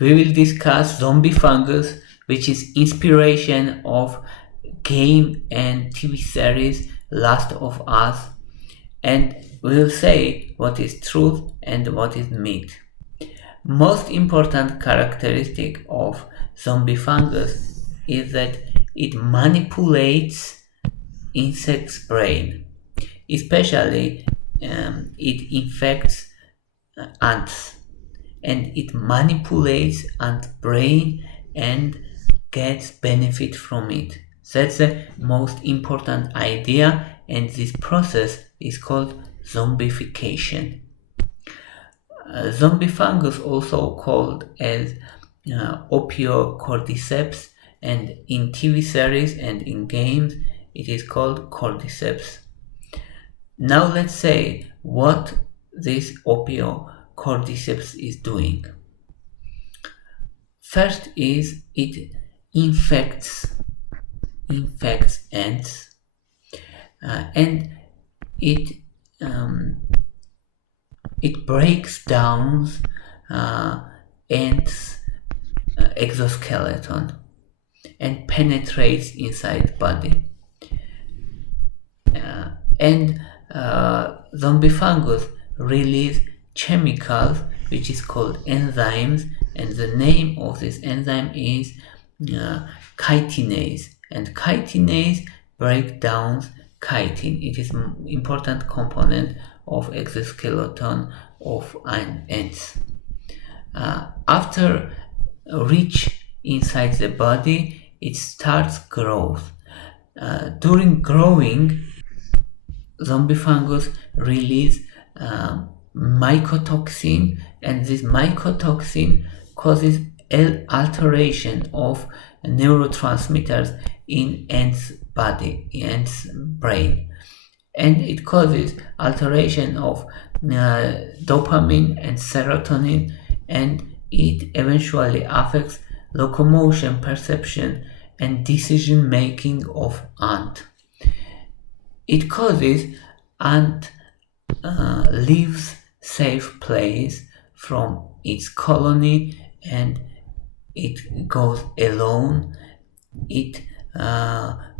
We will discuss zombie fungus, which is inspiration of game and TV series Last of Us, and we will say what is truth and what is myth. Most important characteristic of zombie fungus is that it manipulates insects' brain, especially it infects ants, and it manipulates ant brain and gets benefit from it. That's the most important idea, and this process is called zombification. Zombie fungus, also called as Cordyceps, and in TV series and in games it is called Cordyceps. Now let's say what this Cordyceps is doing. First is it infects ants, and it breaks down ants' exoskeleton and penetrates inside body. And zombie fungus release chemicals which is called enzymes, and the name of this enzyme is chitinase, and chitinase breaks down chitin. It is an important component of exoskeleton of ants. After reach inside the body, it starts growth. During growing, zombie fungus release mycotoxin, and this mycotoxin causes alteration of neurotransmitters in ants' body, ants' brain, and it causes alteration of dopamine and serotonin, and it eventually affects locomotion, perception, and decision making of ant. It causes ant leaves safe place from its colony, and it goes alone. It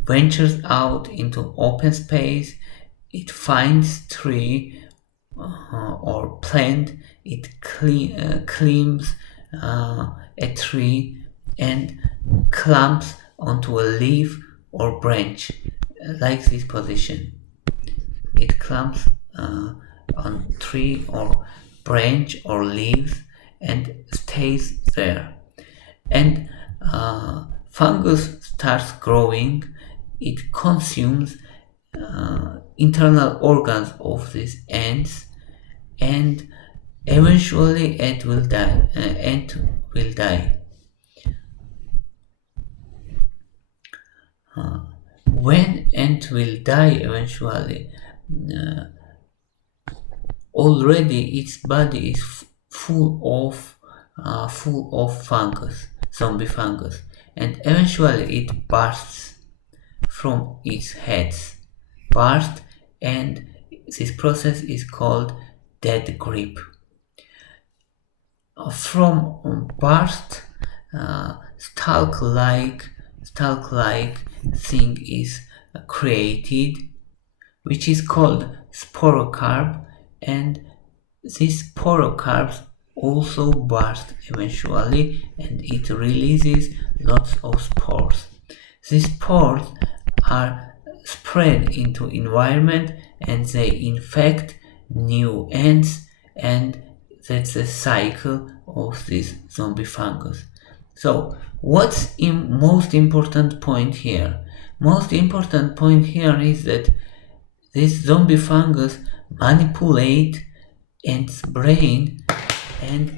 ventures out into open space. It finds tree or plant. It climbs a tree and clamps onto a leaf or branch, like this position. It clamps on tree or branch or leaves and stays there. And fungus starts growing. It consumes internal organs of these ants, and eventually ant will die. When ant will die eventually, already its body is full of fungus, zombie fungus, and eventually it bursts from its heads, and this process is called dead grip. From burst, stalk-like thing is created, which is called sporocarp, and these sporocarps also burst eventually, and it releases lots of spores. These spores are spread into environment, and they infect new ants, and that's the cycle of this zombie fungus. So what's most important point here? Most important point here is that this zombie fungus manipulate ants' brain, and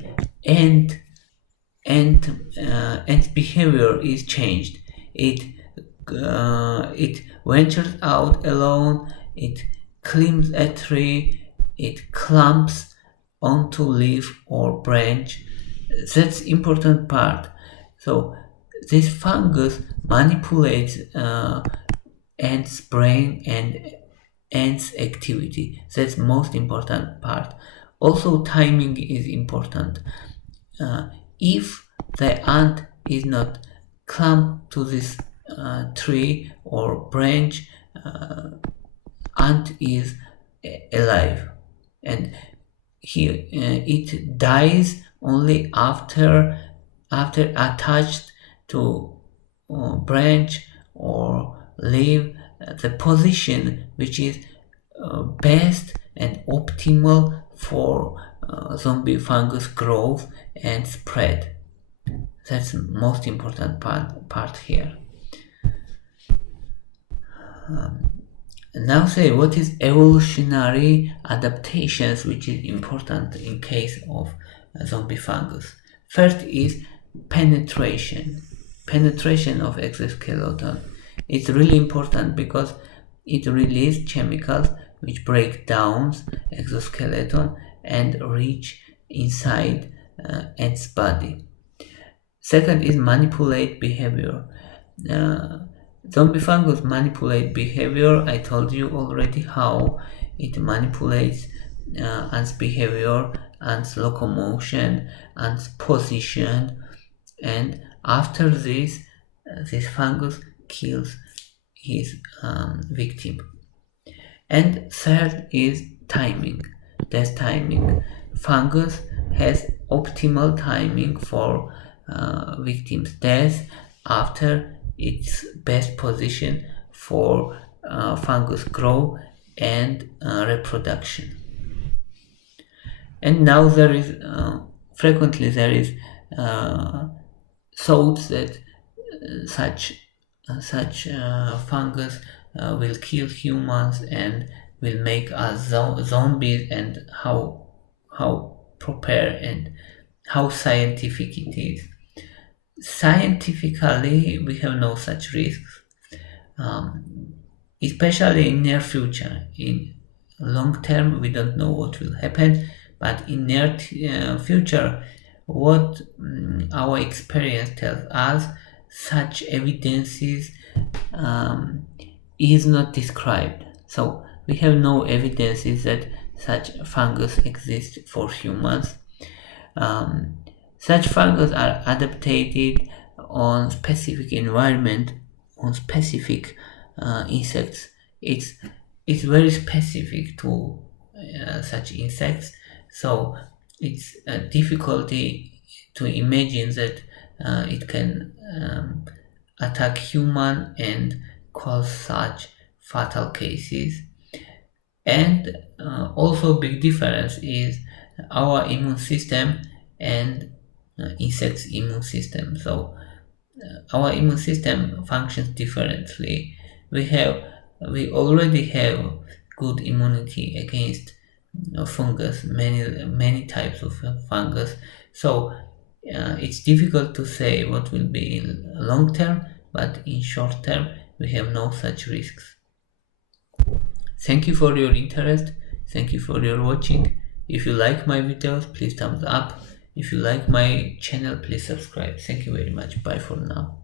ants' behavior is changed. It ventures out alone. It climbs a tree. It clamps onto leaf or branch. That's important part. So this fungus manipulates ants' brain and ants' activity. That's most important part. Also, timing is important. If the ant is not clumped to this tree or branch. Ant is alive, and it dies only after attached to branch or leave the position which is best and optimal for zombie fungus growth and spread. That's the most important part here. Now say what is evolutionary adaptations which is important in case of zombie fungus. First is penetration of exoskeleton. It's really important because it releases chemicals which break down exoskeleton and reach inside its body. Second is manipulate behavior. Zombie fungus manipulate behavior. I told you already how it manipulates ants behavior, ants locomotion, ants position, and after this fungus kills his victim. And third is timing, death timing. Fungus has optimal timing for victim's death after its best position for fungus growth and reproduction. And now there is frequently thoughts that such fungus will kill humans and will make us zombies, and how prepare and how scientific it is. Scientifically, we have no such risks, especially in near future. In long term, we don't know what will happen, but in near future, what our experience tells us, such evidences is not described. So we have no evidences that such fungus exists for humans. Such fungus are adapted on specific environment, on specific insects. It's very specific to such insects, so it's a difficulty to imagine that it can attack human and cause such fatal cases. And also big difference is our immune system and insects' immune system. So our immune system functions differently. We already have good immunity against fungus, many types of fungus. So it's difficult to say what will be in long term, but in short term we have no such risks. Thank you for your interest. Thank you for your watching. If you like my videos, please thumbs up. If you like my channel, please subscribe. Thank you very much. Bye for now.